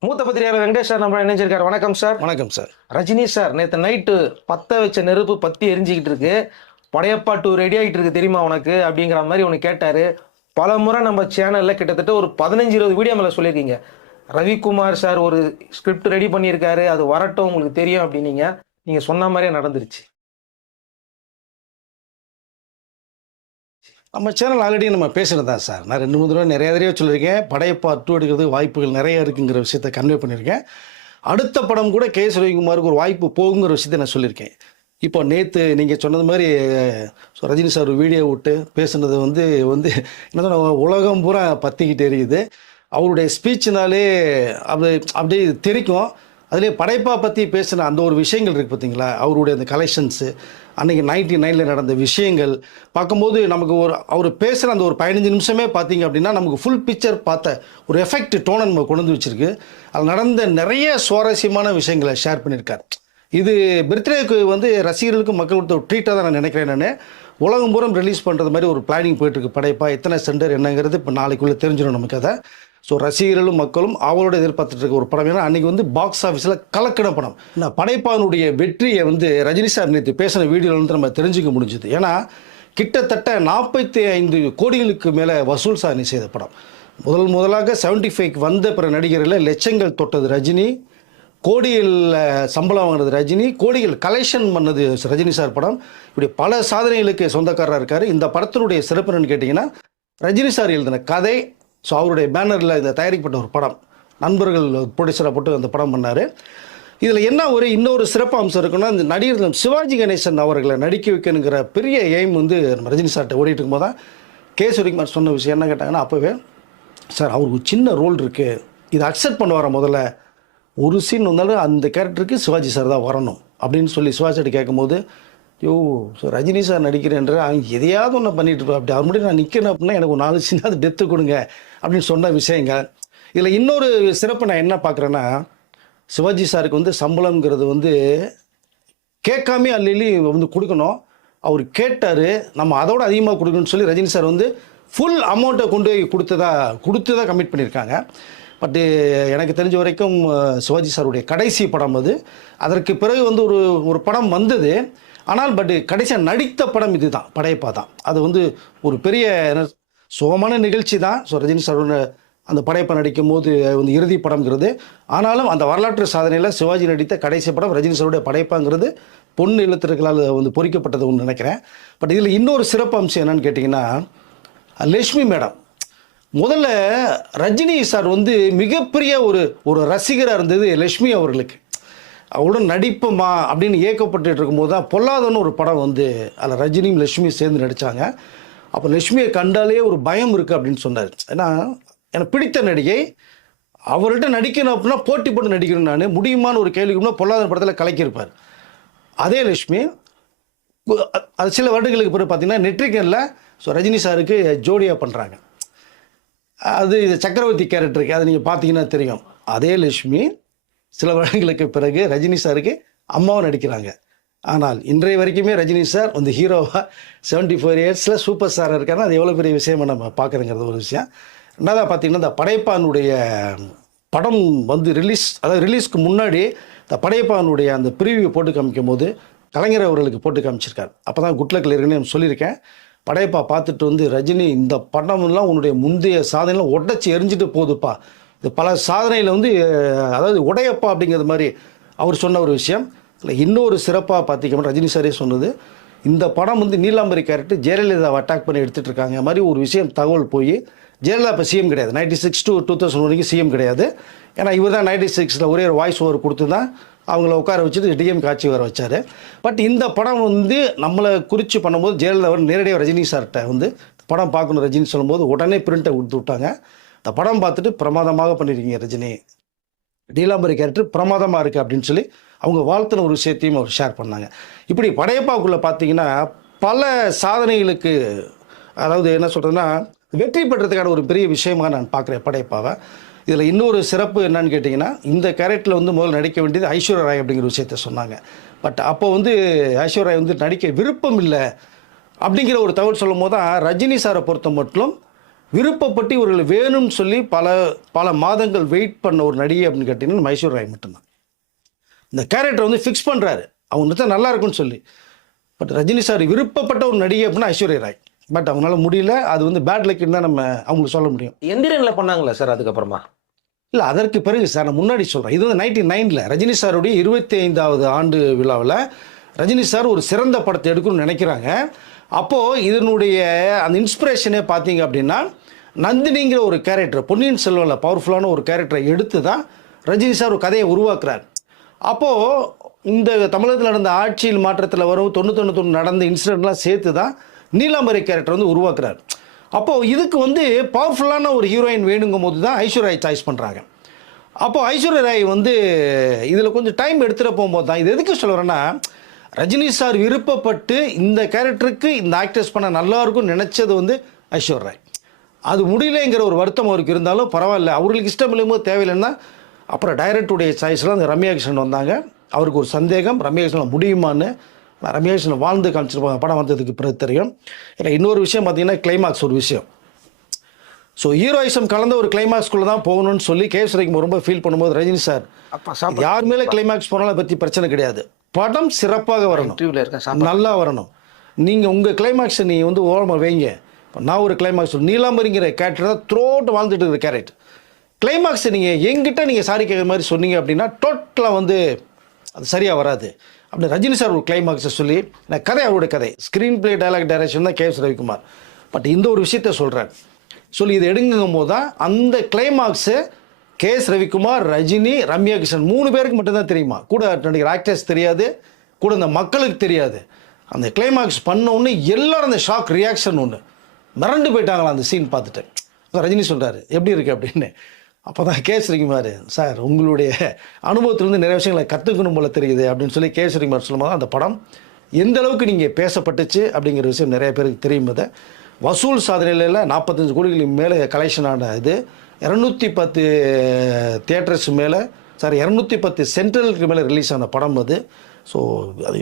மூத்த பத்திரிகையாளர் வெங்கடேஷ் சார் நம்ம இணைஞ்சிருக்காரு. வணக்கம் சார். வணக்கம் சார். ரஜினி சார் நேற்று நைட்டு பத்த வச்ச நெருப்பு பத்தி எரிஞ்சிக்கிட்டு இருக்கு. படையப்பா டூ ரெடி ஆகிட்டு இருக்கு தெரியுமா உனக்கு? அப்படிங்கிற மாதிரி உனக்கு கேட்டாரு. பல முறை நம்ம சேனல்ல கிட்டத்தட்ட ஒரு பதினஞ்சு இருபது வீடியோ மேலே சொல்லியிருக்கீங்க. ரவிக்குமார் சார் ஒரு ஸ்கிரிப்ட் ரெடி பண்ணியிருக்காரு. அது வரட்டும் உங்களுக்கு தெரியும் அப்படின்னீங்க. நீங்க சொன்ன மாதிரியே நடந்துருச்சு. நம்ம சேனல் ஆல்ரெடி நம்ம பேசுகிறது தான் சார். நான் ரெண்டு மூணு தடவை நிறைய தடவை சொல்லியிருக்கேன். படையப்பா டூ எடுக்கிறதுக்கு வாய்ப்புகள் நிறைய இருக்குங்கிற விஷயத்தை கன்வே பண்ணியிருக்கேன். அடுத்த படம் கூட கே எஸ் ரவிக்குமாருக்கு ஒரு வாய்ப்பு போகுங்கிற விஷயத்தை நான் சொல்லியிருக்கேன். இப்போ நேற்று நீங்கள் சொன்னது மாதிரி ரஜினி சார் ஒரு வீடியோ விட்டு பேசுனது வந்து வந்து என்ன உலகம் பூரா பற்றிக்கிட்டு எரியுது அவருடைய ஸ்பீச்சினாலே அப்படி அப்படியே தெரிக்கும். அதுலேயே படைப்பா பற்றி பேசின அந்த ஒரு விஷயங்கள் இருக்குது பார்த்தீங்களா அவருடைய அந்த கலெக்ஷன்ஸு அன்றைக்கி நைன்டி நைனில் நடந்த விஷயங்கள் பார்க்கும்போது நமக்கு ஒரு அவர் பேசுகிற அந்த ஒரு பதினஞ்சு நிமிஷமே பார்த்தீங்க அப்படின்னா நமக்கு ஃபுல் பிக்சர் பார்த்த ஒரு எஃபெக்ட் டோனை நம்ம கொண்டு வந்து வச்சிருக்கு. அதில் நடந்த நிறைய சுவாரஸ்யமான விஷயங்களை ஷேர் பண்ணியிருக்கார். இது பர்த்டேக்கு வந்து ரசிகர்களுக்கு மக்கள் கொடுத்த ஒரு ட்ரீட்டாக தான் நான் நினைக்கிறேன் நான். உலகம் பூரம் ரிலீஸ் பண்ணுறது மாதிரி ஒரு பிளானிங் போயிட்டுருக்கு படைப்பா எத்தனை சென்டர் என்னங்கிறது இப்போ நாளைக்குள்ளே தெரிஞ்சிடும் நமக்கு அதை. ஸோ ரசிகர்களும் மக்களும் அவளோட எதிர்பார்த்துட்டு இருக்க ஒரு படம். ஏன்னா அன்றைக்கி வந்து பாக்ஸ் ஆஃபீஸில் கலக்கின படம். இந்த படைப்பானுடைய வெற்றியை வந்து ரஜினி சார் நேற்று பேசின வீடியோவில் வந்து நம்ம தெரிஞ்சுக்க முடிஞ்சுது. ஏன்னா கிட்டத்தட்ட நாற்பத்தி ஐந்து கோடிகளுக்கு மேலே வசூல் சாதனை செய்த படம். முதல் முதலாக செவன்டி ஃபைவ்க்கு வந்த பிற நடிகர்களில் லட்சங்கள் தொட்டது ரஜினி. கோடியில் சம்பளம் வாங்கினது ரஜினி. கோடிகள் கலெக்ஷன் பண்ணது ரஜினி சார் படம். இப்படி பல சாதனைகளுக்கு சொந்தக்காரராக இருக்கார். இந்த படத்தினுடைய சிறப்பு என்னன்னு கேட்டிங்கன்னா ரஜினி சார் எழுதின கதை ஸோ அவருடைய பேனரில் இதை தயாரிக்கப்பட்ட ஒரு படம். நண்பர்கள் ப்ரொடியூசராக போட்டு அந்த படம் பண்ணார். இதில் என்ன ஒரு இன்னொரு சிறப்பு அம்சம் இருக்குன்னா இந்த நடிகர் சிவாஜி கணேசன் அவர்களை நடிக்க வைக்கணுங்கிற பெரிய எய்ம் வந்து நம்ம ரஜினி சார்கிட்ட ஓடிட்டு இருக்கும்போது தான் கே சுரிக்குமார் சொன்ன விஷயம் என்ன கேட்டாங்கன்னா அப்போவே சார் அவருக்கு ஒரு சின்ன ரோல் இருக்குது இதை அக்செப்ட் பண்ணுவார முதல்ல? ஒரு சீன் வந்தாலும் அந்த கேரக்டருக்கு சிவாஜி சார் தான் வரணும். அப்படின்னு சொல்லி சிவாஜிட்ட கேட்கும்போது யோ ஸோ ரஜினி சார் நடிக்கிறேன்ற அவங்க எதையாவது ஒன்று பண்ணிட்டு இருப்பா. அப்படி அவர் மட்டும் நான் நிற்கணும் அப்படின்னா எனக்கு ஒரு நாலு சின்ன டெத்து கொடுங்க அப்படின்னு சொன்ன விஷயங்க இதில் இன்னொரு சிறப்பு நான் என்ன பார்க்குறேன்னா சிவாஜி சாருக்கு வந்து சம்பளம்ங்கிறது வந்து கேட்காமே அள்ளி வந்து கொடுக்கணும். அவர் கேட்டார் நம்ம அதோட அதிகமாக கொடுக்கணும்னு சொல்லி ரஜினி சார் வந்து ஃபுல் அமௌண்ட்டை கொண்டு போய் கொடுத்ததா கொடுத்ததா கமிட் பண்ணியிருக்காங்க. பட்டு எனக்கு தெரிஞ்ச வரைக்கும் சிவாஜி சாருடைய கடைசி படம் அது. அதற்கு பிறகு வந்து ஒரு ஒரு படம் வந்தது. ஆனால் பட் கடைசியாக நடித்த படம் இதுதான் படையப்பா தான். அது வந்து ஒரு பெரிய என்ன நிகழ்ச்சி தான். ஸோ ரஜினி சாரோட அந்த படையப்பா நடிக்கும் போது வந்து இறுதி படம்ங்கிறது. ஆனாலும் அந்த வரலாற்று சாதனையில் சிவாஜி நடித்த கடைசி படம் ரஜினி சாருடைய படைப்பாங்கிறது பொண்ணு எழுத்துக்களால் வந்து பொறிக்கப்பட்டது ஒன்று நினைக்கிறேன். பட் இதில் இன்னொரு சிறப்பு அம்சம் என்னன்னு கேட்டிங்கன்னா லட்சுமி மேடம். முதல்ல ரஜினி சார் வந்து மிகப்பெரிய ஒரு ஒரு ரசிகராக இருந்தது லட்சுமி அவர்களுக்கு. அவருடன் நடிப்புமா அப்படின்னு ஏக்கப்பட்டு இருக்கும்போது தான் பொல்லாதன்னு ஒரு படம் வந்து அதில் ரஜினியும் லட்சுமியும் சேர்ந்து நடித்தாங்க அப்போ லட்சுமியை கண்டாலே ஒரு பயம் இருக்குது அப்படின்னு சொன்னார். ஏன்னா எனக்கு பிடித்த நடிகை அவர்கிட்ட நடிக்கணும் அப்படின்னா போட்டி போட்டு நடிக்கணும் நான். முடியுமான்னு ஒரு கேள்விக்குன்னா பொல்லாத படத்தில் கலக்கியிருப்பார் அதே லட்சுமி அது சில வருடங்களுக்கு பிறகு பார்த்தீங்கன்னா நெட்ரிகனில் ஸோ ரஜினி சாருக்கு ஜோடியாக பண்ணுறாங்க அது இது சக்கரவர்த்தி கேரக்டருக்கு அதை நீங்கள் பார்த்தீங்கன்னா தெரியும். அதே லட்சுமி சில வருடங்களுக்கு பிறகு ரஜினி சாருக்கு அம்மாவும் நடிக்கிறாங்க. ஆனால் இன்றைய வரைக்குமே ரஜினி சார் வந்து ஹீரோவாக செவன்ட்டி ஃபோர் இயர்ஸில் சூப்பர் ஸ்டாராக இருக்காருன்னா அது எவ்வளோ பெரிய விஷயமா நம்ம பார்க்குறங்கிறது ஒரு விஷயம். ரெண்டாவதாக பார்த்தீங்கன்னா இந்த படைப்பானுடைய படம் வந்து ரிலீஸ் அதாவது ரிலீஸ்க்கு முன்னாடி இந்த படையப்பானுடைய அந்த பிரிவியை போட்டு காமிக்கும் போது கலைஞர் அவர்களுக்கு போட்டு காமிச்சிருக்காரு. அப்போ தான் குட்லக்கில் இருக்குன்னு சொல்லியிருக்கேன். படையப்பா பார்த்துட்டு வந்து ரஜினி இந்த படமெல்லாம் உன்னுடைய முந்தைய சாதனைலாம் உடச்சி எரிஞ்சிட்டு போகுதுப்பா இது பல சாதனையில் வந்து அதாவது உடையப்பா அப்படிங்கிறது மாதிரி அவர் சொன்ன ஒரு விஷயம். இல்லை இன்னொரு சிறப்பாக பார்த்திங்கன்னா ரஜினி சாரே சொன்னது. இந்த படம் வந்து நீலாம்பரி கேரக்டர் ஜெயலலிதாவை அட்டாக் பண்ணி எடுத்துகிட்டு இருக்காங்க. மாதிரி ஒரு விஷயம் தகவல் போய் ஜெயலலிதா இப்போ சிஎம் கிடையாது. Ninety six to two thousand வரைக்கும் சிஎம் கிடையாது. ஏன்னா இவர் தான் நைன்டி சிக்ஸில் ஒரே ஒரு வாய்ஸ் ஓவர் கொடுத்து தான் அவங்கள உட்கார வச்சுட்டு டிஎம் காட்சி வர வச்சார். பட் இந்த படம் வந்து நம்மளை குறித்து பண்ணும்போது ஜெயலலிதா அவர் நேரடியாக ரஜினி சார்கிட்ட வந்து படம் பார்க்கணும் ரஜினி சொல்லும்போது உடனே பிரிண்ட்டை கொடுத்து விட்டாங்க. இந்த படம் பார்த்துட்டு பிரமாதமாக பண்ணியிருக்கீங்க ரஜினி. நீலாம்பரி கேரக்டர் பிரமாதமாக இருக்குது அப்படின்னு சொல்லி அவங்க வாழ்த்தின ஒரு விஷயத்தையும் அவர் ஷேர் பண்ணாங்க. இப்படி படையப்பாவுக்குள்ளே பார்த்தீங்கன்னா பல சாதனைகளுக்கு அதாவது என்ன சொல்கிறதுன்னா வெற்றி பெற்றதுக்கான ஒரு பெரிய விஷயமாக நான் பார்க்குறேன் படையப்பாவை. இதில் இன்னொரு சிறப்பு என்னன்னு கேட்டிங்கன்னா இந்த கேரக்டரில் வந்து முதல்ல நடிக்க வேண்டியது ஐஸ்வர்யா ராய் அப்படிங்கிற விஷயத்த சொன்னாங்க. பட் அப்போ வந்து ஐஸ்வர்யா ராய் வந்து நடிக்க விருப்பம் இல்லை அப்படிங்கிற ஒரு தகவல் சொல்லும் போது தான் ரஜினி சாரை பொறுத்த மட்டும் விருப்பப்பட்டு இவர்கள் வேணும்னு சொல்லி பல பல மாதங்கள் வெயிட் பண்ண ஒரு நடிகை அப்படின்னு கேட்டிங்கன்னா ஐஸ்வர்யா ராய் மட்டும்தான். இந்த கேரக்டர் வந்து ஃபிக்ஸ் பண்ணுறாரு அவங்க நடிச்சா நல்லா இருக்கும்னு சொல்லி. பட் ரஜினி சார் விருப்பப்பட்ட ஒரு நடிகை அப்படின்னா ஐஸ்வர்யா ராய். பட் அவங்களால முடியல. அது வந்து பேட் லக்குன்னு தான் நம்ம அவங்களுக்கு சொல்ல முடியும். எந்திரன்ல பண்ணாங்களா சார் அதுக்கப்புறமா? இல்லை அதற்கு பிறகு சார் நான் முன்னாடி சொல்கிறேன் இது வந்து நைன்டி நைனில் ரஜினி சாருடைய இருபத்தி ஐந்தாவது ஆண்டு விழாவில் ரஜினி சார் ஒரு சிறந்த படத்தை எடுக்கணும்னு நினைக்கிறாங்க. அப்போது இதனுடைய அந்த இன்ஸ்பிரேஷனே பார்த்தீங்க அப்படின்னா நந்தினிங்கிற ஒரு கேரக்டர் பொன்னியின் செல்வனில் பவர்ஃபுல்லான ஒரு கேரக்டரை எடுத்து தான் ரஜினி சார் ஒரு கதையை உருவாக்குறார். அப்போது இந்த தமிழகத்தில் நடந்த ஆட்சியில் மாற்றத்தில் வரும் தொண்ணூத்தொன்று தொண்ணூறு நடந்த இன்சிடென்ட்லாம் சேர்த்து தான் நீலாம்பரி கேரக்டர் வந்து உருவாக்குறார். அப்போது இதுக்கு வந்து பவர்ஃபுல்லான ஒரு ஹீரோயின் வேணுங்கும் போது தான் ஐஸ்வர்யா ராய் சாய்ஸ் பண்ணுறாங்க அப்போது ஐஸ்வர்யா ராய் வந்து இதில் கொஞ்சம் டைம் எடுத்துகிட்டு போகும்போது தான் இது எதுக்கு சொல்கிறேன்னா ரஜினி சார் விருப்பப்பட்டு இந்த கேரக்டருக்கு இந்த ஆக்டர்ஸ் பண்ண நல்லா இருக்கும்னு நினச்சது வந்து ஐஸ்வர்யா ராய். அது முடியலைங்கிற ஒரு வருத்தம் அவருக்கு இருந்தாலும் பரவாயில்ல. அவர்களுக்கு இஷ்டம் இல்லைம்போது தேவையில்லைன்னா அப்புறம் டைரக்டருடைய சாய்ஸில் அந்த ரம்யா கிருஷ்ணன் வந்தாங்க. அவருக்கு ஒரு சந்தேகம் ரம்யா கிருஷ்ணன் முடியுமான்னு. ரம்யா கிருஷ்ணன் வாழ்ந்து காமிச்சிருப்பாங்க. படம் வந்ததுக்கு பிறகு தெரியும் ஏன்னா இன்னொரு விஷயம் பார்த்தீங்கன்னா கிளைமாக்ஸ் ஒரு விஷயம். ஸோ ஹீரோயிசம் கலந்த ஒரு கிளைமாக்ஸ்குள்ளே தான் போகணும்னு சொல்லி கே சுரேக்கும் ரொம்ப ஃபீல் பண்ணும்போது ரஜினி சார் யார் மேலே கிளைமாக்ஸ் போனாலும் பற்றி பிரச்சனை கிடையாது. படம் சிறப்பாக வரணும். நல்லா வரணும். நீங்கள் உங்கள் கிளைமாக்ஸை நீ வந்து ஓரமாக வைங்க. நான் ஒரு கிளைமாக்ஸ் நீலாம்பரிங்கிற கேரக்டர் தான் த்ரோட்டு வாழ்ந்துட்டு இருக்கிற கேரக்டர் கிளைமாக்ஸை நீங்கள் எங்கிட்ட நீங்கள் சாரி கேட்குற மாதிரி சொன்னீங்க அப்படின்னா டோட்டலாக வந்து அது சரியாக வராது. அப்படி ரஜினி சார் ஒரு கிளைமாக்ஸை சொல்லி நான் கதை அவருடைய கதை. ஸ்க்ரீன் பிளே டயலாக் டைரக்ஷன் தான் கே எஸ் ரவிக்குமார். பட் இந்த ஒரு விஷயத்த சொல்கிறேன் சொல்லி இதை எடுங்கும் போது தான் அந்த climax K S Ravikumar Rajini Ramya Krishnan மூணு பேருக்கு மட்டும்தான் தெரியுமா? கூட நடிகர் ஆக்டர்ஸ் தெரியாது. கூட இந்த மக்களுக்கு தெரியாது. அந்த கிளைமாக்ஸ் பண்ண உடனே எல்லாரும் அந்த ஷாக் ரியாக்ஷன் ஒன்று மிரண்டு போயிட்டாங்களா அந்த சீன் பார்த்துட்டு. ரஜினி சொல்கிறாரு எப்படி இருக்குது அப்படின்னு. அப்போ தான் கே சார் உங்களுடைய அனுபவத்திலிருந்து நிறைய விஷயங்களை கற்றுக்கணும் போல தெரியுது அப்படின்னு சொல்லி கேசரிக்குமார் சொல்லும்போது அந்த படம் எந்த அளவுக்கு நீங்கள் பேசப்பட்டுச்சு அப்படிங்கிற விஷயம் நிறைய பேருக்கு தெரியும். போது வசூல் சாதனையில் நாற்பத்தஞ்சு கோடிகளுக்கு மேலே கலெக்ஷன் ஆன இது. இரநூத்தி பத்து தியேட்டர்ஸ் மேலே சாரி இரநூத்தி பத்து சென்ட்ரலுக்கு மேலே ரிலீஸ் ஆன படம் அது. ஸோ அது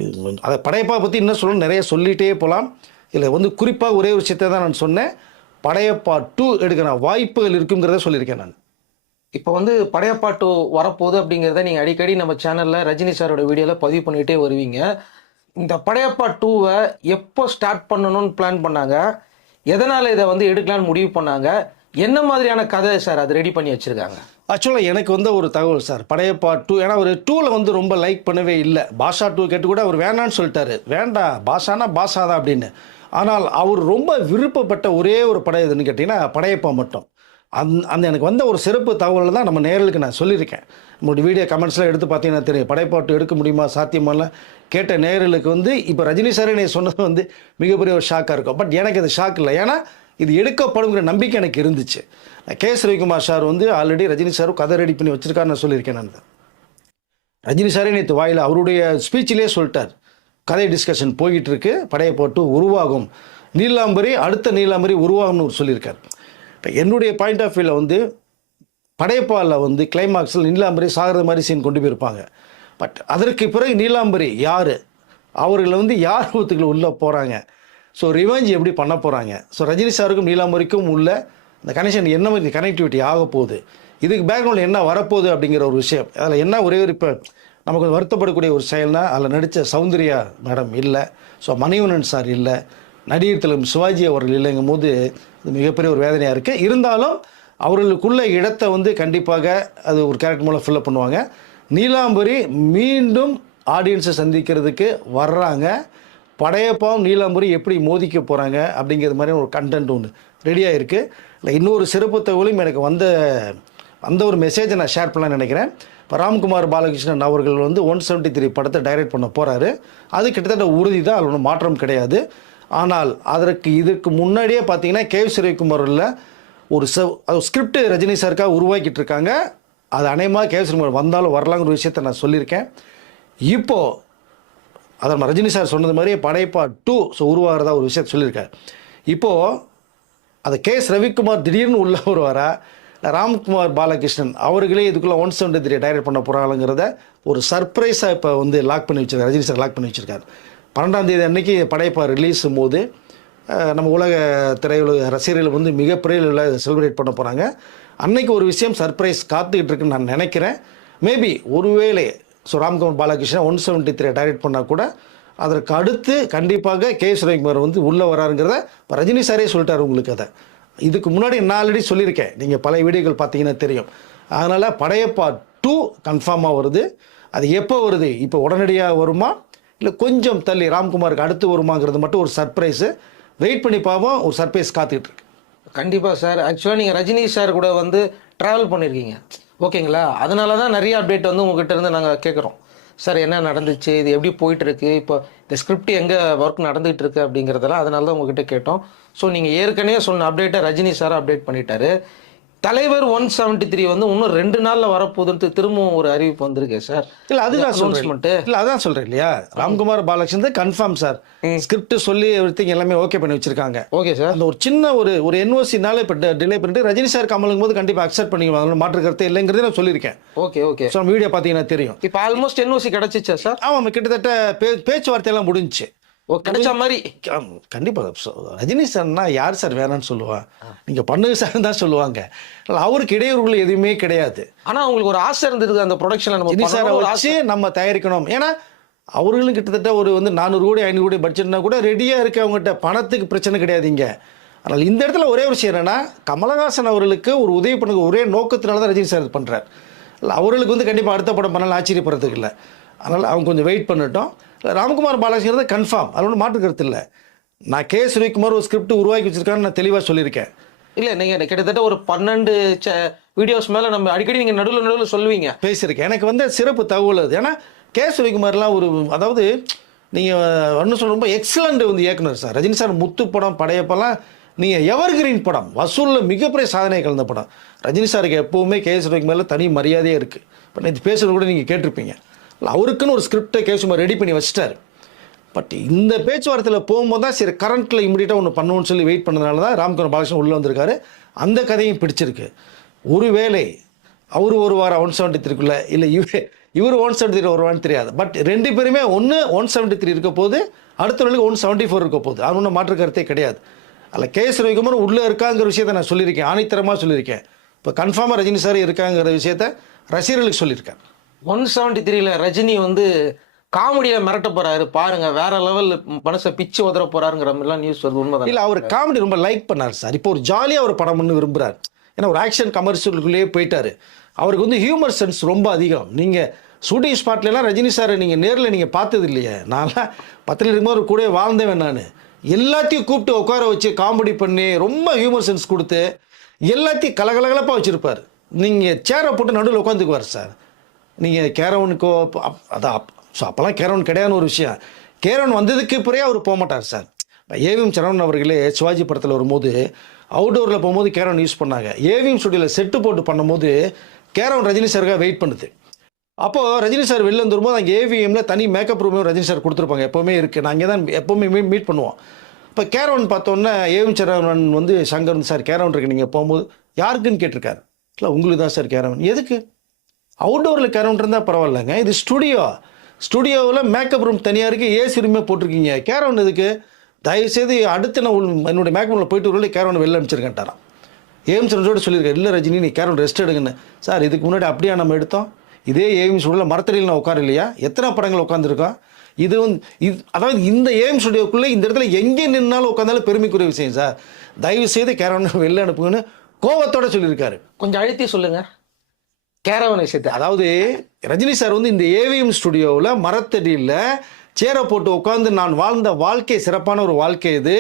அதை படையப்பா பற்றி இன்னும் சொல்லணும் நிறைய சொல்லிகிட்டே போகலாம் இதில் வந்து குறிப்பாக ஒரே விஷயத்தை தான் நான் சொன்னேன். படையப்பா டூ எடுக்கிற வாய்ப்புகள் இருக்குங்கிறத சொல்லியிருக்கேன் நான். இப்போ வந்து படையப்பா டூ வரப்போகுது அப்படிங்கிறத நீங்கள் அடிக்கடி நம்ம சேனலில் ரஜினி சாரோட வீடியோவில் பதிவு பண்ணிகிட்டே வருவீங்க. இந்த படையப்பா டூவை எப்போ ஸ்டார்ட் பண்ணணும்னு பிளான் பண்ணாங்க? எதனால் இதை வந்து எடுக்கலாம்னு முடிவு பண்ணாங்க? என்ன மாதிரியான கதை சார் அது ரெடி பண்ணி வச்சுருக்காங்க? ஆக்சுவலாக எனக்கு வந்து ஒரு தகவல் சார். படையப்பா டூ ஏன்னா ஒரு டூவில் வந்து ரொம்ப லைக் பண்ணவே இல்லை. பாஷா டூ கேட்டு கூட அவர் வேணான்னு சொல்லிட்டாரு. வேண்டாம் பாஷானா பாஷா தான் அப்படின்னு. ஆனால் அவர் ரொம்ப விருப்பப்பட்ட ஒரே ஒரு படம் எதுன்னு கேட்டிங்கன்னா படையப்பா மட்டும். அந் அந்த எனக்கு வந்த ஒரு சிறப்பு தகவலை தான் நம்ம நேரலுக்கு நான் சொல்லியிருக்கேன். நம்மளுடைய வீடியோ கமெண்ட்ஸ்லாம் எடுத்து பார்த்தீங்கன்னா தெரியும். படைப்பாட்டு எடுக்க முடியுமா சாத்தியமாலாம் கேட்ட நேரலுக்கு வந்து இப்போ ரஜினி சாரே நீ சொன்னது வந்து மிகப்பெரிய ஒரு ஷாக்காக இருக்கும். பட் எனக்கு அது ஷாக் இல்லை. ஏன்னா இது எடுக்கப்படுங்கிற நம்பிக்கை எனக்கு இருந்துச்சு. கே எஸ் ரவிக்குமார் சார் வந்து ஆல்ரெடி ரஜினி சாரும் கதை ரெடி பண்ணி வச்சுருக்காருன்னு நான் சொல்லியிருக்கேன் நான். ரஜினி சாரே நேற்று வாயில் அவருடைய ஸ்பீச்சிலே சொல்லிட்டார். கதை டிஸ்கஷன் போய்கிட்டு இருக்கு படையை போட்டு உருவாகும். நீலாம்பரி அடுத்த நீலாம்பரி உருவாகும்னு சொல்லியிருக்கார். இப்போ என்னுடைய பாயிண்ட் ஆஃப் வியூவில் வந்து படையப்பாலில் வந்து கிளைமாக்ஸில் நீலாம்பரி சாகிறது மாதிரி சீன் கொண்டு போயிருப்பாங்க. பட் அதற்கு பிறகு நீலாம்பரி யார்? அவர்களை வந்து யார் ஒத்துக்கள் உள்ளே போகிறாங்க ஸோ ரிவெஞ்ச் எப்படி பண்ண போகிறாங்க ஸோ ரஜினி சாருக்கும் நீலாம்பரிக்கும் உள்ள அந்த கனெக்ஷன் என்ன மாதிரி கனெக்டிவிட்டி ஆக போகுது? இதுக்கு பேக்ரவுண்டில் என்ன வரப்போகுது அப்படிங்கிற ஒரு விஷயம். அதில் என்ன ஒரே ஒரு இப்போ நமக்கு வருத்தப்படக்கூடிய ஒரு செயல்னா அதில் நடித்த சௌந்தர்யா மேடம் இல்லை. ஸோ மணிவனன் சார் இல்லை. நடிகர் திலகம் சிவாஜி அவர்கள் இல்லைங்கும் போது இது மிகப்பெரிய ஒரு வேதனையாக இருக்குது இருந்தாலும் அவர்களுக்குள்ள இடத்தை வந்து கண்டிப்பாக அது ஒரு கேரக்டர் மூலம் ஃபில்லப் பண்ணுவாங்க. நீலாம்பரி மீண்டும் ஆடியன்ஸை சந்திக்கிறதுக்கு வர்றாங்க. படையப்பாவும் நீலாம்பரி எப்படி மோதிக்க போகிறாங்க அப்படிங்கிறது மாதிரி ஒரு கண்டென்ட் ஒன்று ரெடியாக இருக்குது இல்லை இன்னொரு சிறப்பு தகவலும் எனக்கு வந்த அந்த ஒரு மெசேஜை நான் ஷேர் பண்ணலாம்னு நினைக்கிறேன். இப்போ ராம்குமார் பாலகிருஷ்ணன் அவர்கள் வந்து ஒன் செவன்ட்டி த்ரீ படத்தை டைரக்ட் பண்ண போகிறாரு அது கிட்டத்தட்ட உறுதி தான் அதில் ஒன்றும் மாற்றம் கிடையாது. ஆனால் அதற்கு இதுக்கு முன்னாடியே பார்த்தீங்கன்னா கே ஸ்ரீகுமாரில் ஒரு ச அது ஸ்கிரிப்ட் ரஜினி சாருக்காக உருவாக்கிட்டு இருக்காங்க. அது அநேகமாக கே ஸ்ரீகுமார் வந்தாலும் வரலாங்கிற விஷயத்தை நான் சொல்லியிருக்கேன். இப்போது அதை நம்ம ரஜினி சார் சொன்னது மாதிரியே படைப்பா டூ ஸோ உருவாகிறதா ஒரு விஷயத்தை சொல்லியிருக்காரு. இப்போது அதை கே எஸ் ரவிக்குமார் திடீர்னு உள்ள வருவாரா? இல்லை ராம்குமார் பாலகிருஷ்ணன் அவர்களே இதுக்குள்ளே ஒன் செவன்டி த்ரீ டைரக்ட் பண்ண போகிறாங்கிறத ஒரு சர்ப்ரைஸாக இப்போ வந்து லாக் பண்ணி வச்சிருக்காரு. ரஜினி சார் லாக் பண்ணி வச்சுருக்காரு. பன்னெண்டாம் தேதி அன்னைக்கு படைப்பா ரிலீஸும் போது நம்ம உலக திரையுலக ரசிகர்கள் வந்து மிகப்பெரிய செலிப்ரேட் பண்ண போகிறாங்க அன்னைக்கு ஒரு விஷயம் சர்ப்ரைஸ் காத்துக்கிட்டு இருக்குன்னு நான் நினைக்கிறேன். மேபி ஒருவேளை so Ramkumar Balakrishnan one seventy three direct பண்ணால் கூட அதற்கு அடுத்து கண்டிப்பாக கே. சுரேஷ்குமார் வந்து உள்ளே வராருங்கிறத ரஜினி சாரே சொல்லிட்டார் உங்களுக்கு அதை. இதுக்கு முன்னாடி நான் ஆல்ரெடி சொல்லியிருக்கேன். நீங்கள் பல வீடியோக்கள் பார்த்தீங்கன்னா தெரியும். அதனால் படையப்பா டூ கன்ஃபார்மாக வருது. அது எப்போ வருது? இப்போ உடனடியாக வருமா? இல்லை கொஞ்சம் தள்ளி ராம்குமாருக்கு அடுத்து வருமாங்கிறது மட்டும் ஒரு சர்ப்ரைஸு வெயிட் பண்ணி பார்ப்போம். ஒரு சர்ப்ரைஸ் காத்துக்கிட்டு இருக்கு. கண்டிப்பாக சார். ஆக்சுவலாக நீங்கள் ரஜினி சார் கூட வந்து ட்ராவல் பண்ணியிருக்கீங்க ஓகேங்களா? அதனால தான் நிறைய அப்டேட் வந்து உங்ககிட்ட இருந்து நாங்கள் கேட்குறோம் சார் என்ன நடந்துச்சு? இது எப்படி போயிட்டு இருக்கு இப்போ இந்த ஸ்கிரிப்ட் எங்கே ஒர்க் நடந்துகிட்டு இருக்கு அப்படிங்கிறதெல்லாம் அதனால தான் உங்ககிட்ட கேட்டோம். ஸோ நீங்கள் ஏற்கனவே சொன்ன அப்டேட்டை ரஜினி சார் அப்டேட் பண்ணிட்டாரு. தலைவர் ஒன் செவன்ட்டி த்ரீ வந்து இன்னும் ரெண்டு நாள்ல வரப்போகுதுன்ட்டு திரும்பவும் ஒரு அறிவிப்பு வந்திருக்கு சார். இல்லை அதுதான். சொல்கிறேன் இல்லை அதான் சொல்கிறேன் இல்லையா? Ramkumar Balakrishnan confirm sir. Script சொல்லி எவ்ரிதிங் எல்லாமே ஓகே பண்ணி வச்சிருக்காங்க. Okay sir. அந்த ஒரு சின்ன ஒரு ஒரு என்ஓசினால இப்போ டிலே பண்ணிட்டு ரஜினி சார் கமலுங்கும் போது கண்டிப்பாக அக்செப்ட் பண்ணிக்குவாங்க. மாற்று கருத்து இல்லைங்கிறதே நான் சொல்லியிருக்கேன். ஓகே ஓகே ஸோ வீடியோ பார்த்தீங்கன்னா தெரியும். இப்போ ஆல்மோஸ்ட் என்ஓசி கிடைச்சிச்சா சார்? ஆமாம் கிட்டத்தட்ட பே பேச்சுவார்த்தையெல்லாம் முடிஞ்சுச்சு. கிடைச்ச மாதிரி? கண்டிப்பா. ரஜினி சார்னா யார் சார் வேணாம்னு சொல்லுவா? நீங்க பண்ணுங்க சார் தான் சொல்லுவாங்க. அவருக்கு இடையூறுகள் எதுவுமே கிடையாது. ஆனா உங்களுக்கு ஒரு ஆசை இருந்திருக்கு அந்த ப்ரொடக்ஷன்ல நம்ம சாரை ஆசை. நம்ம தயாரிக்கணும். ஏன்னா அவர்களும் கிட்டத்தட்ட ஒரு வந்து நானூறு கோடி ஐநூறு கோடி பட்ஜெட்னா கூட ரெடியாக இருக்கு அவங்ககிட்ட பணத்துக்கு பிரச்சனை கிடையாது இங்க. ஆனால் இந்த இடத்துல ஒரே விஷயம் என்னன்னா கமலஹாசன் அவர்களுக்கு ஒரு உதவி பண்ணுங்க ஒரே நோக்கத்தினால தான் ரஜினி சார் இது பண்றார். இல்லை அவர்களுக்கு வந்து கண்டிப்பாக அடுத்த படம் பண்ணலாம் ஆச்சரியப்படுறதுக்கு இல்லை. அதனால் அவங்க கொஞ்சம் வெயிட் பண்ணட்டும். ராம்குமார் பாலாஜிங்கிறது கன்ஃபார்ம் அது ஒன்றும் மாற்று கருத்து இல்லை. நான் கே சுரேஷ்குமார் ஒரு ஸ்கிரிப்ட் உருவாக்கி வச்சிருக்கான்னு நான் தெளிவாக சொல்லியிருக்கேன். இல்ல நீங்க கிட்டத்தட்ட ஒரு பன்னெண்டு வீடியோஸ் மேல நம்ம அடிக்கடி நீங்க நடுவில் நடுவில் சொல்லுவீங்க. பேசியிருக்கேன். எனக்கு வந்து சிறப்பு தகவல் அது. ஏன்னா கே சுரவிக்குமார்லாம் ஒரு அதாவது நீங்கள் ஒன்று சொல்ல ரொம்ப எக்ஸலண்ட் வந்து இயக்குனர் சார். ரஜினி சார் முத்து படம் படையப்பெல்லாம் நீங்கள் எவர் கிரீன் படம் வசூலில் மிகப்பெரிய சாதனை கலந்த படம். ரஜினி சாருக்கு எப்போவுமே கே சுரவிக்குமாரில் தனி மரியாதையே இருக்குது இப்போ நேற்று பேசுறது கூட நீங்கள் கேட்டிருப்பீங்க. அவருக்குன்னு ஒரு ஸ்கிரிப்டை கேசுமார் ரெடி பண்ணி வச்சிட்டார். பட் இந்த பேச்சுவார்த்தையில் போகும்போது தான் சரி கரண்ட்டில் இமீடியட்டாக ஒன்று பண்ணுவோம்னு சொல்லி வெயிட் பண்ணதுனால தான் ராம்குமார் பாலகிருஷ்ணன் உள்ளே வந்திருக்காரு. அந்த கதையும் பிடிச்சிருக்கு. ஒருவேளை அவர் ஒரு வாரம் ஒன் செவன்ட்டி த்ரீக்குள்ளே இல்லை இவ இவர் ஒன் செவன்ட்டி த்ரீ வருவான்னு தெரியாது. பட் ரெண்டு பேருமே ஒன்று ஒன் செவன்ட்டி த்ரீ இருக்க போது அடுத்த ஒன் செவன்ட்டி ஃபோர் இருக்க போகுது. அது ஒன்றும் மாற்று கருத்தே கிடையாது. அதில் கே எஸ் ரவிக்குமார் உள்ளே இருக்காங்கிற விஷயத்தை நான் சொல்லியிருக்கேன். ஆணித்தரமாக சொல்லியிருக்கேன். இப்போ கன்ஃபார்மாக ரஜினி சார் இருக்காங்கிற விஷயத்த ரசிகர்களுக்கு சொல்லியிருக்கேன் ஒன் செவன்டி த்ரீல ரஜினி வந்து காமெடியில மிரட்ட போறாரு. பாருங்க வேற லெவல் மனசை பிச்சு உதற போறாருங்கிற மாதிரிலாம் நியூஸ் வருது உண்மைதான்? இல்ல அவர் காமெடி ரொம்ப லைக் பண்ணார் சார். இப்போ ஒரு ஜாலியா ஒரு படம் பண்ணு விரும்புறாரு. ஏன்னா ஒரு ஆக்ஷன் கமர்ஷியலுக்குள்ளேயே போயிட்டாரு. அவருக்கு வந்து ஹியூமர் சென்ஸ் ரொம்ப அதிகம். நீங்க ஷூட்டிங் ஸ்பாட்லாம் ரஜினி சார் நீங்க நேரில் நீங்க பார்த்தது இல்லையே. நான்லாம் பத்திரிகை இருக்கும்போது அவர் கூட வாழ்ந்தேன் நான். எல்லாத்தையும் கூப்பிட்டு உட்கார வச்சு காமெடி பண்ணி ரொம்ப ஹியூமர் சென்ஸ் கொடுத்து எல்லாத்தையும் கலகலகலப்பாக வச்சுருப்பார். நீங்கள் சேரை போட்டு நடுவில் உட்காந்துக்குவார் சார். நீங்கள் கேரவனுக்கோ அப்- அதான் ஸோ அப்போல்லாம் கேரவன் கிடையாதுன்னு ஒரு விஷயம். கேரவன் வந்ததுக்கு பிறகு அவர் போக மாட்டார் சார். ஏவிஎம் சரவணன் அவர்களே சிவாஜி படத்தில் வரும்போது அவுட்டோரில் போகும்போது கேரவன் யூஸ் பண்ணாங்க. ஏவிஎம் ஸ்டுடியோவில் செட்டு போட்டு பண்ணும்போது கேரவன் ரஜினி சாருக்காக வெயிட் பண்ணுது. அப்போது ரஜினி சார் வெளில வந்து வரும்போது அங்கே ஏவிஎம்மில் தனி மேக்கப் ரூமே ரஜினி சார் கொடுத்துருப்பாங்க. எப்போவுமே இருக்குது நாங்கள் தான் எப்போவுமே மீட் மீட் பண்ணுவோம். இப்போ கேரவன் பார்த்தோன்னே ஏவிஎம் சரவணன் வந்து சங்கர் வந்து சார் கேரவன் இருக்கு. நீங்கள் போகும்போது யாருக்குன்னு கேட்டிருக்காரு? இல்லை உங்களுக்கு தான் சார் கேரவன். எதுக்கு? அவுட்டோரில் கேரவுண்ட் இருந்தால் பரவாயில்லைங்க. இது ஸ்டுடியோ ஸ்டுடியோவில் மேக்கப் ரூம் தனியாக இருக்குது ஏசி ரூமே போட்டிருக்கீங்க. கேரவுண்ட் இதுக்கு தயவுசெய்து அடுத்து நான் என்னுடைய மேக்கப் ரூமில் போயிட்டு ஒரு கேரவுண்ட் வெளில அனுப்பிச்சிருக்கேன்ட்டாரான் ஏஎம் சரஞ்சோட சொல்லியிருக்கேன் இல்லை ரஜினி நீ கேரவுண்ட் ரெஸ்ட் எடுங்கன்னு. சார் இதுக்கு முன்னாடி அப்படியே நம்ம எடுத்தோம்? இதே ஏஎம் உள்ள மரத்தடியில் நான் உட்கார இல்லையா எத்தனை படங்கள் உட்காந்துருக்கோம் இது வந்து இது அதாவது இந்த ஏஎம் ஸ்டுடியோக்குள்ளே இந்த இடத்துல எங்கே நின்னாலும் உட்காந்தாலும் பெருமைக்குரிய விஷயம் சார். தயவு செய்து கேரவுண்ட் வெளில அனுப்புங்கன்னு கோவத்தோட சொல்லியிருக்காரு. கொஞ்சம் அழுத்தி சொல்லுங்கள் கேரவன் விஷயத்தை. அதாவது ரஜினி சார் வந்து இந்த ஏவிஎம் ஸ்டுடியோவில் மரத்தடியில் சேரை போட்டு உட்காந்து நான் வாழ்ந்த வாழ்க்கை சிறப்பான ஒரு வாழ்க்கை இது.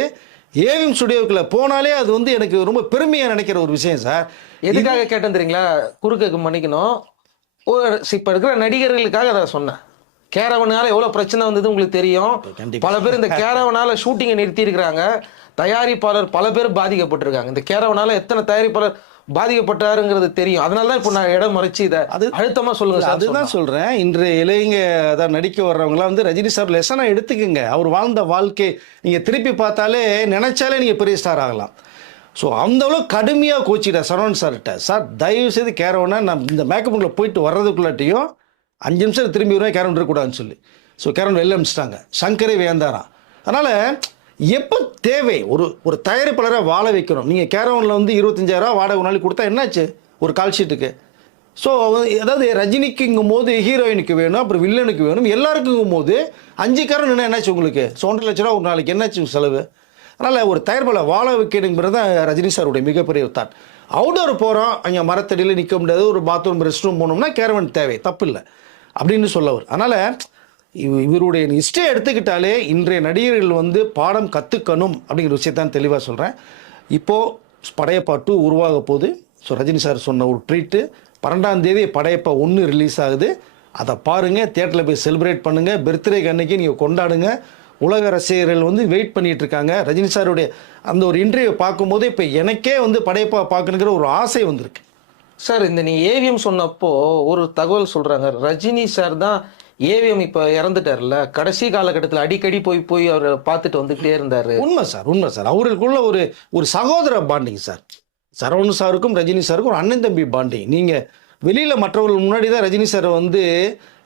ஏவிஎம் ஸ்டுடியோக்குள்ள போனாலே அது வந்து எனக்கு ரொம்ப பெருமையாக நினைக்கிற ஒரு விஷயம் சார். எதுக்காக கேட்டேன் தெரியுங்களா? குறுக்கு மன்னிக்கணும். ஒரு இப்ப இருக்கிற நடிகர்களுக்காக அதை சொன்னேன். கேரவனால எவ்வளவு பிரச்சனை வந்தது உங்களுக்கு தெரியும். பல பேர் இந்த கேரவனால ஷூட்டிங்கை நிறுத்தி இருக்கிறாங்க தயாரிப்பாளர் பல பேர் பாதிக்கப்பட்டிருக்காங்க. இந்த கேரவனால எத்தனை தயாரிப்பாளர் பாதிக்கப்பட்டாருங்கிறது தெரியும். அதனால தான் இப்போ நான் இடம் மறைச்சு இதை அது- அழுத்தமா சொல்லுங்க அதுதான் சொல்கிறேன் இன்று இளைஞ அதான் நடிக்க வர்றவங்களாம் வந்து ரஜினி சார் லெசனாக எடுத்துக்கங்க. அவர் வாழ்ந்த வாழ்க்கை நீங்கள் திருப்பி பார்த்தாலே நினைச்சாலே நீங்கள் பெரிய ஸ்டார் ஆகலாம். ஸோ அந்த அளவு கடுமையாக கோச்சிட்டேன் சரவணன் சார்கிட்ட. சார் தயவு செய்து கேரவனை நான் இந்த மேக்கப்புக்குள்ளே போயிட்டு வர்றதுக்குள்ளாட்டியும் அஞ்சு நிமிஷம் திரும்பி வருவேன் கேரவன் இருக்கக்கூடாதுன்னு சொல்லி. ஸோ கேரவன் வெளில அனுப்பிச்சிட்டாங்க சங்கரே வேந்தாராம். அதனால் எப்போ தேவை? ஒரு ஒரு தயாரிப்பாளரை வாழ வைக்கணும். நீங்கள் கேரவனில் வந்து இருபத்தஞ்சாயிரம் வாடகை ஒரு நாளைக்கு கொடுத்தா என்னாச்சு? ஒரு கால் ஷீட்டுக்கு ஸோ அதாவது ரஜினிக்குங்கும் போது ஹீரோயினுக்கு வேணும் அப்புறம் வில்லனுக்கு வேணும் எல்லாருக்குங்கும் போது அஞ்சு காரம் நின்று என்னாச்சு உங்களுக்கு? ஸோ ஒன்றரை லட்ச ரூபா ஒரு நாளைக்கு என்னாச்சு செலவு? அதனால் ஒரு தயாரிப்பாளர் வாழ வைக்கணுங்கிறது தான் ரஜினி சாருடைய மிகப்பெரிய தாட் அவுடோர் போகிறோம் அங்கே மரத்தடியில் நிற்க முடியாது ஒரு பாத்ரூம் ரெஸ்ட் ரூம் போனோம்னா கேரவன் தேவை தப்பு இல்லை. அப்படின்னு சொல்லவர். அதனால் இவருடைய ஹிஸ்டரி எடுத்துக்கிட்டாலே இன்றைய நடிகர்கள் வந்து பாடம் கற்றுக்கணும் அப்படிங்கிற விஷயத்தான் தெளிவாக சொல்கிறேன் இப்போது படையப்பா டூ உருவாக போகுது. ஸோ ரஜினி சார் சொன்ன ஒரு ட்ரீட்டு பன்னெண்டாம் தேதி படையப்பா ஒன்று ரிலீஸ் ஆகுது. அதை பாருங்கள் தேட்டரில் போய் செலிப்ரேட் பண்ணுங்கள் பர்த்டே அன்னைக்கு நீங்கள் கொண்டாடுங்க. உலக ரசிகர்கள் வந்து வெயிட் பண்ணிகிட்டு இருக்காங்க. ரஜினி சாருடைய அந்த ஒரு இன்டர்வியூ பார்க்கும்போது இப்போ எனக்கே வந்து படையப்பா பார்க்கணுங்கிற ஒரு ஆசை வந்திருக்கு. சார் இந்த நீ ஏவிஎம் சொன்னப்போ ஒரு தகவல் சொல்கிறாங்க ரஜினி சார் தான் ஏவிஎம் இப்ப இறந்துட்டார்ல. கடைசி காலகட்டத்தில் அடிக்கடி போய் போய் அவர் பார்த்துட்டு வந்துகிட்டே இருந்தார். உண்மை சார் உண்மை சார். அவர்களுக்குள்ள ஒரு ஒரு சகோதர பாண்டிங் சார். சரவணன் சாருக்கும் ரஜினி சாருக்கும் ஒரு அண்ணன் தம்பி பாண்டிங். நீங்கள் வெளியில் மற்றவர்கள் முன்னாடி தான் ரஜினி சாரை வந்து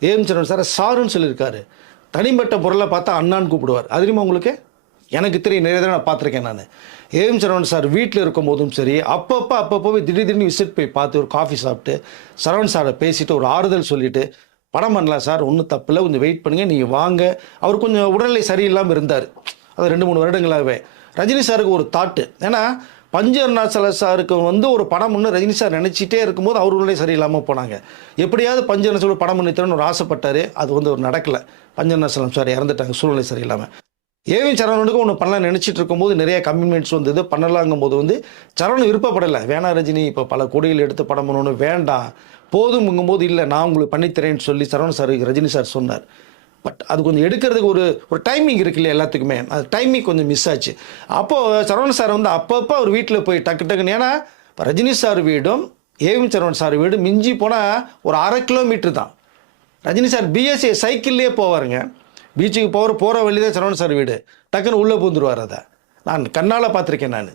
ஏஎம் சரவணன் சார் சாருன்னு சொல்லியிருக்காரு. தனிப்பட்ட பொருளை பார்த்தா அண்ணான்னு கூப்பிடுவார். அது தெரியுமா உங்களுக்கு? எனக்கு தெரியும். நிறைய தடவை நான் பார்த்துருக்கேன் நான். ஏஎம் சரவணன் சார் வீட்டில் இருக்கும் போதும் சரி அப்பப்போ அப்பப்போ போய் திடீர் திடீர்னு விசிட் போய் பார்த்து ஒரு காஃபி சாப்பிட்டு சரவணன் சாரை பேசிட்டு ஒரு ஆறுதல் சொல்லிட்டு படம் பண்ணலாம் சார் ஒன்றும் தப்பில்லை கொஞ்சம் வெயிட் பண்ணுங்க. நீங்கள் வாங்க. அவர் கொஞ்சம் உடல்நிலை சரியில்லாமல் இருந்தார். அது ரெண்டு மூணு வருடங்களாகவே ரஜினி சாருக்கு ஒரு தாட்டு ஏன்னா பஞ்சர்நாசல சாருக்கு வந்து ஒரு படம் ஒன்று ரஜினி சார் நினச்சிட்டே இருக்கும்போது அவர் உடனே சரியில்லாமல் போனாங்க. எப்படியாவது பஞ்சர்நாசல படம் பண்ணித்தரணும்னு ஒரு ஆசைப்பட்டார். அது வந்து ஒரு நடக்கலை. பஞ்சர்நாசலம் சார் இறந்துட்டாங்க. சூழ்நிலை சரியில்லாமல் ஏவி சரவணனுக்கு ஒன்று பண்ணலாம் நினச்சிட்டு இருக்கும்போது நிறைய கமிட்மெண்ட்ஸ் வந்தது பண்ணலாங்கும் போது வந்து சரவணன் விருப்பப்படலை. வேணா ரஜினி இப்போ பல கோடிகள் எடுத்து படம் பண்ணணும் வேண்டாம். போதும்ங்கும்போது இல்லை நான் உங்களுக்கு பண்ணித்தரேன்னு சொல்லி சரவணன் சார் ரஜினி சார் சொன்னார். பட் அது கொஞ்சம் எடுக்கிறதுக்கு ஒரு ஒரு டைமிங் இருக்கு இல்லையா எல்லாத்துக்குமே. அது டைமிங் கொஞ்சம் மிஸ் ஆச்சு. அப்போது சரவணன் சார் வந்து அப்பப்போ அவர் வீட்டில் போய் டக்கு டக்குன்னு ஏன்னா இப்போ ரஜினி சார் வீடும் ஏவிஎம் சரவணன் சார் வீடும் மிஞ்சி போனால் ஒரு அரை கிலோமீட்டர் தான். ரஜினி சார் பிஎஸ்சி சைக்கிள்லேயே போவாருங்க. பீச்சுக்கு போகிற போகிற வழிதான் சரவண சார் வீடு. டக்குன்னு உள்ளே பூந்துருவார் அதை. நான் கண்ணால் பார்த்துருக்கேன் நான்.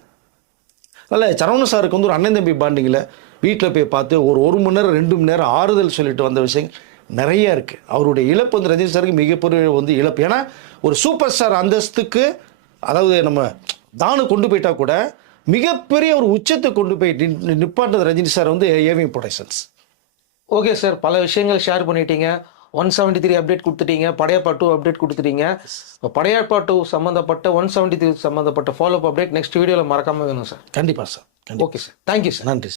அதனால் சரவண சாருக்கு வந்து ஒரு அண்ணன் தம்பி பாண்டிங்கில் வீட்டில் போய் பார்த்து ஒரு ஒரு மணி நேரம் ரெண்டு மணி நேரம் ஆறுதல் சொல்லிட்டு வந்த விஷயம் நிறைய இருக்குது அவருடைய இழப்பு வந்து ரஜினி சாருக்கு மிகப்பெரிய வந்து இழப்பு. ஏன்னா ஒரு சூப்பர் ஸ்டார் அந்தஸ்துக்கு அதாவது நம்ம தானு கொண்டு போயிட்டா கூட மிகப்பெரிய ஒரு உச்சத்தை கொண்டு போய் நின்- நிப்பாட்டினது ரஜினி சார் வந்து ஏவிஎம் ப்ரொடக்ஷன்ஸ் ஓகே சார் பல விஷயங்கள் ஷேர் பண்ணிட்டீங்க. ஒன் செவன்டி த்ரீ அப்டேட் கொடுத்துட்டீங்க படையப்பா டூ அப்டேட் கொடுத்துட்டீங்க. படையப்பா டூ சம்மந்தப்பட்ட ஒன் செவன்டி த்ரீ சம்மந்தப்பட்ட ஃபாலோ அப்டேட் நெக்ஸ்ட் வீடியோவில் மறக்காம வேணும் சார் கண்டிப்பாக sir okay sir thank you sir நன்றி